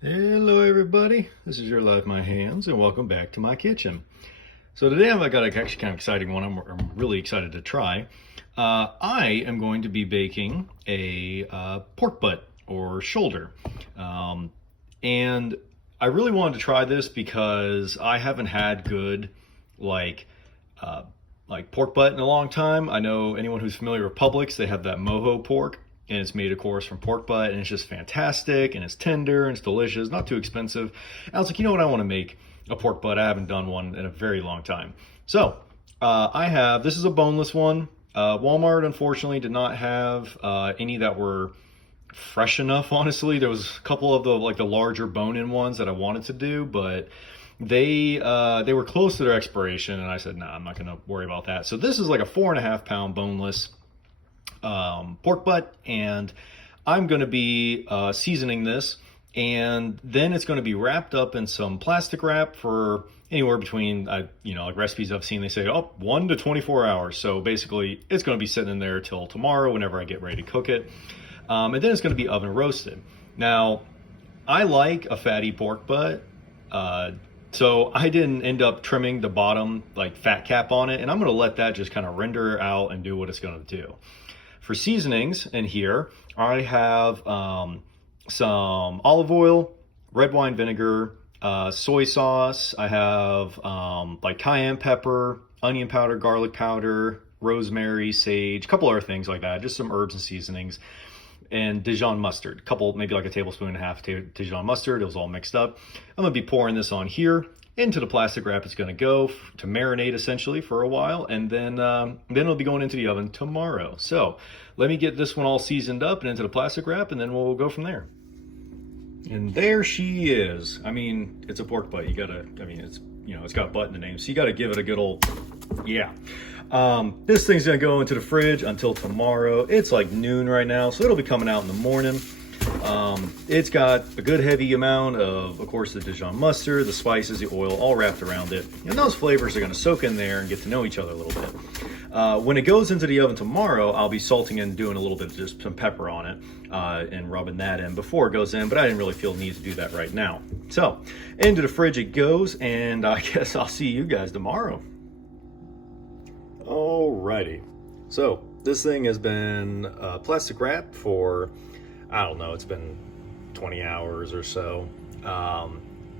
Hello everybody, this is Your Life, My Hands, and welcome back to my kitchen. So today I've got a actually kind of exciting one I'm really excited to try. I am going to be baking a pork butt or shoulder. And I really wanted to try this because I haven't had good like uh, pork butt in a long time. I know anyone who's familiar with Publix, they have that mojo pork, and it's made, of course, from pork butt, and it's just fantastic, and it's tender, and it's delicious, not too expensive. And I was like, you know what, I want to make a pork butt. I haven't done one in a very long time. So this is a boneless one. Walmart, unfortunately, did not have any that were fresh enough, honestly. There was a couple of the larger bone-in ones that I wanted to do, but they were close to their expiration, and I said, nah, I'm not gonna worry about that. So this is like a 4.5 pound boneless pork butt, and I'm gonna be seasoning this, and then it's gonna be wrapped up in some plastic wrap for anywhere between like recipes I've seen, they say 1 to 24 hours. So basically it's going to be sitting in there till tomorrow whenever I get ready to cook it. And then it's going to be oven roasted. Now, I like a fatty pork butt, so I didn't end up trimming the bottom like fat cap on it, and I'm going to let that just kind of render out and do what it's going to do. For seasonings in here, I have some olive oil, red wine vinegar, soy sauce. I have like cayenne pepper, onion powder, garlic powder, rosemary, sage, a couple other things like that, just some herbs and seasonings, and Dijon mustard, maybe like a tablespoon and a half of Dijon mustard. It was all mixed up. I'm gonna be pouring this on here into the plastic wrap. It's gonna go to marinate essentially for a while, and then it'll be going into the oven tomorrow. So let me get this one all seasoned up and into the plastic wrap, and then we'll go from there. And there she is. I mean, it's a pork butt. It's got butt in the name, so you gotta give it a good old, yeah. This thing's gonna go into the fridge until tomorrow. It's like noon right now, so it'll be coming out in the morning. It's got a good heavy amount of course, the Dijon mustard, the spices, the oil, all wrapped around it. And those flavors are gonna soak in there and get to know each other a little bit. When it goes into the oven tomorrow, I'll be salting and doing a little bit of just some pepper on it and rubbing that in before it goes in, but I didn't really feel the need to do that right now. So into the fridge it goes, and I guess I'll see you guys tomorrow. Alrighty, so this thing has been plastic wrapped for, I don't know, it's been 20 hours or so.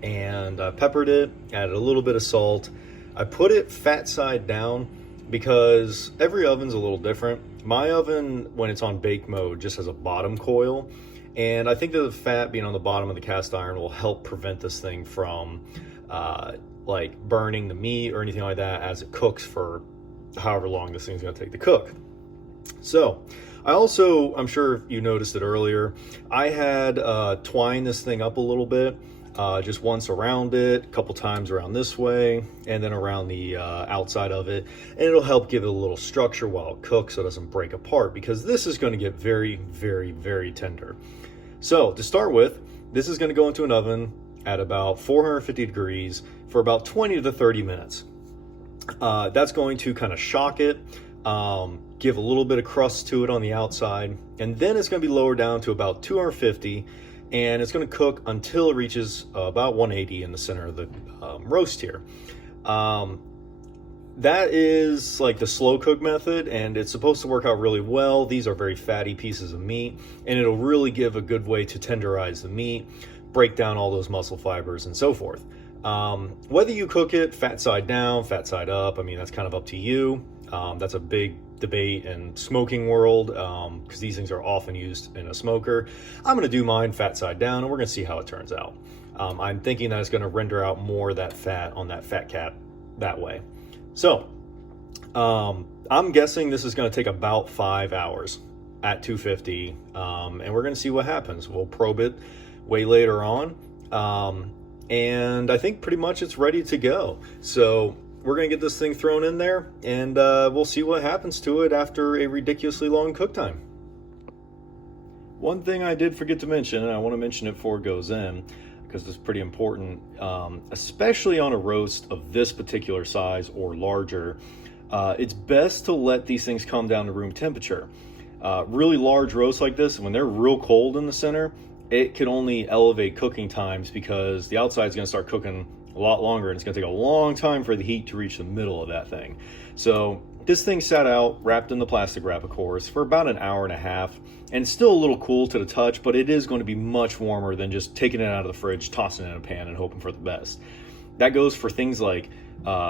And I peppered it, added a little bit of salt. I put it fat side down because every oven's a little different. My oven, when it's on bake mode, just has a bottom coil. And I think that the fat being on the bottom of the cast iron will help prevent this thing from like burning the meat or anything like that as it cooks for however long this thing's gonna take to cook. So I also, I'm sure you noticed it earlier, I had twined this thing up a little bit, just once around it, a couple times around this way, and then around the outside of it. And it'll help give it a little structure while it cooks so it doesn't break apart, because this is going to get very, very, very tender. So to start with, this is going to go into an oven at about 450 degrees for about 20 to 30 minutes. That's going to kind of shock it, give a little bit of crust to it on the outside, and then it's going to be lowered down to about 250, and it's going to cook until it reaches about 180 in the center of the roast here. That is like the slow cook method, and it's supposed to work out really well. These are very fatty pieces of meat, and it'll really give a good way to tenderize the meat, break down all those muscle fibers and so forth. Whether you cook it fat side down, fat side up, I mean, that's kind of up to you. That's a big debate in smoking world, because these things are often used in a smoker. I'm going to do mine fat side down, and we're going to see how it turns out. I'm thinking that it's going to render out more of that fat on that fat cap that way. So I'm guessing this is going to take about 5 hours at 250, and we're going to see what happens. We'll probe it way later on, and I think pretty much it's ready to go. So we're going to get this thing thrown in there, and we'll see what happens to it after a ridiculously long cook time. One thing I did forget to mention, and I want to mention it before it goes in, because it's pretty important, especially on a roast of this particular size or larger, it's best to let these things come down to room temperature. Really large roasts like this, when they're real cold in the center, it can only elevate cooking times because the outside is going to start cooking a lot longer, and it's going to take a long time for the heat to reach the middle of that thing. So this thing sat out, wrapped in the plastic wrap, of course, for about an hour and a half, and it's still a little cool to the touch, but it is going to be much warmer than just taking it out of the fridge, tossing it in a pan, and hoping for the best. That goes for things like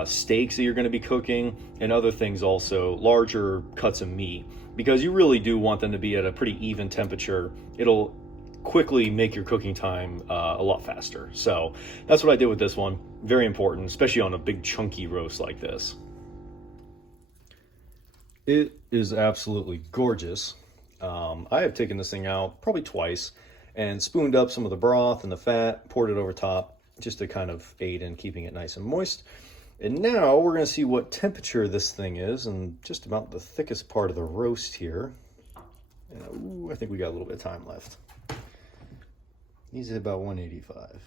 steaks that you're going to be cooking, and other things also, larger cuts of meat, because you really do want them to be at a pretty even temperature. It'll quickly make your cooking time a lot faster. So that's what I did with this one. Very important, especially on a big chunky roast like this. It is absolutely gorgeous. I have taken this thing out probably twice and spooned up some of the broth and the fat, poured it over top just to kind of aid in keeping it nice and moist. And now we're going to see what temperature this thing is, and just about the thickest part of the roast here. And, ooh, I think we got a little bit of time left. These are about 185.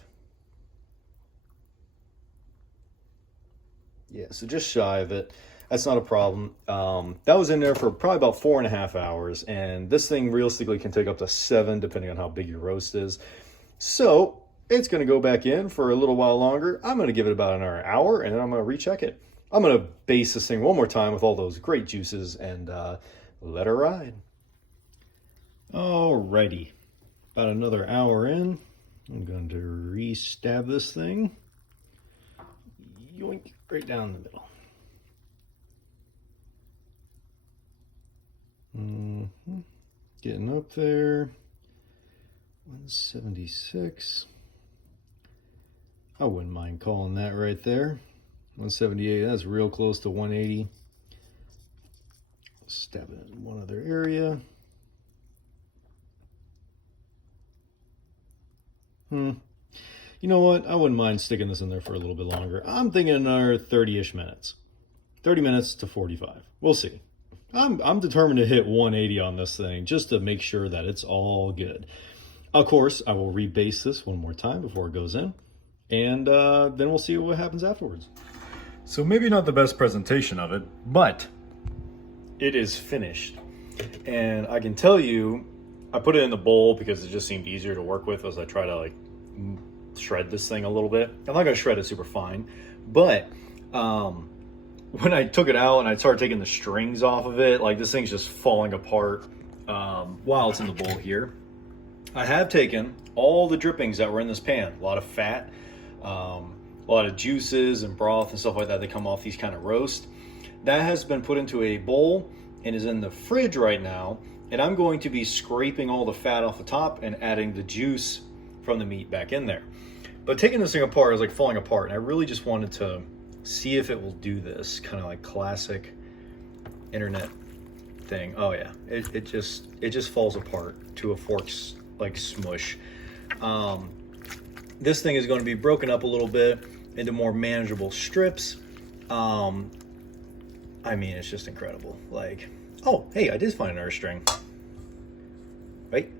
Yeah, so just shy of it. That's not a problem. That was in there for probably about 4.5 hours, and this thing realistically can take up to 7 depending on how big your roast is. So it's going to go back in for a little while longer. I'm going to give it about another hour, and then I'm going to recheck it. I'm going to baste this thing one more time with all those great juices and let her ride. Alrighty, about another hour in, I'm going to re-stab this thing. Yoink, right down the middle. Getting up there. 176. I wouldn't mind calling that right there. 178, that's real close to 180. Stab it in one other area. You know what? I wouldn't mind sticking this in there for a little bit longer. I'm thinking another 30-ish minutes. 30 minutes to 45. We'll see. I'm determined to hit 180 on this thing just to make sure that it's all good. Of course, I will rebase this one more time before it goes in, and then we'll see what happens afterwards. So maybe not the best presentation of it, but it is finished. And I can tell you, I put it in the bowl because it just seemed easier to work with as I try to like shred this thing a little bit. I'm not going to shred it super fine, but when I took it out and I started taking the strings off of it, like this thing's just falling apart while it's in the bowl here. I have taken all the drippings that were in this pan, a lot of fat, a lot of juices and broth and stuff like that come off these kind of roast. That has been put into a bowl and is in the fridge right now, and I'm going to be scraping all the fat off the top and adding the juice from the meat back in there. But taking this thing apart, it was like falling apart, and I really just wanted to see if it will do this kind of like classic internet thing. Oh yeah, it just falls apart to a fork's like smush. This thing is going to be broken up a little bit into more manageable strips. I mean, it's just incredible. Like, oh hey, I did find another string. Wait,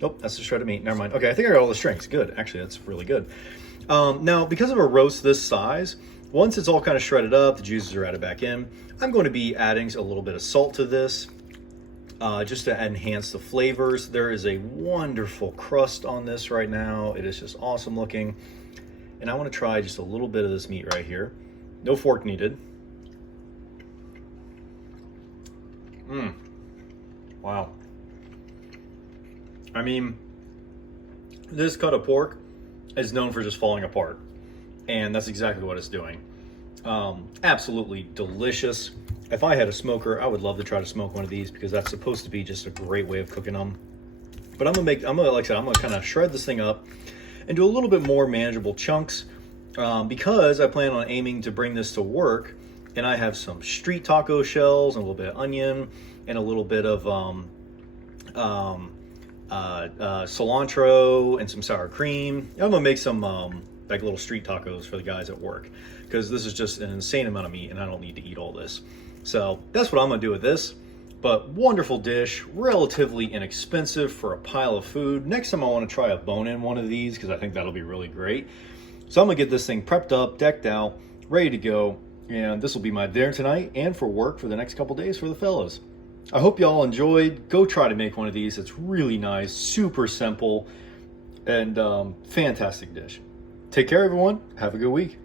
nope, that's the shredded meat. Never mind. Okay, I think I got all the strings. Good, actually, that's really good. Now, because of a roast this size, once it's all kind of shredded up, the juices are added back in, I'm going to be adding a little bit of salt to this just to enhance the flavors. There is a wonderful crust on this right now. It is just awesome looking. And I want to try just a little bit of this meat right here. No fork needed. Wow. I mean, this cut of pork is known for just falling apart, and that's exactly what it's doing. Absolutely delicious. If I had a smoker, I would love to try to smoke one of these because that's supposed to be just a great way of cooking them. But I'm gonna like I said, I'm gonna kind of shred this thing up and do a little bit more manageable chunks because I plan on aiming to bring this to work. And I have some street taco shells and a little bit of onion and a little bit of cilantro and some sour cream. I'm gonna make some like little street tacos for the guys at work because this is just an insane amount of meat and I don't need to eat all this. So that's what I'm gonna do with this. But wonderful dish, relatively inexpensive for a pile of food. Next time I want to try a bone-in one of these because I think that'll be really great. So I'm gonna get this thing prepped up, decked out, ready to go, and this will be my dinner tonight and for work for the next couple days for the fellas. I hope y'all enjoyed. Go try to make one of these. It's really nice, super simple, and fantastic dish. Take care, everyone. Have a good week.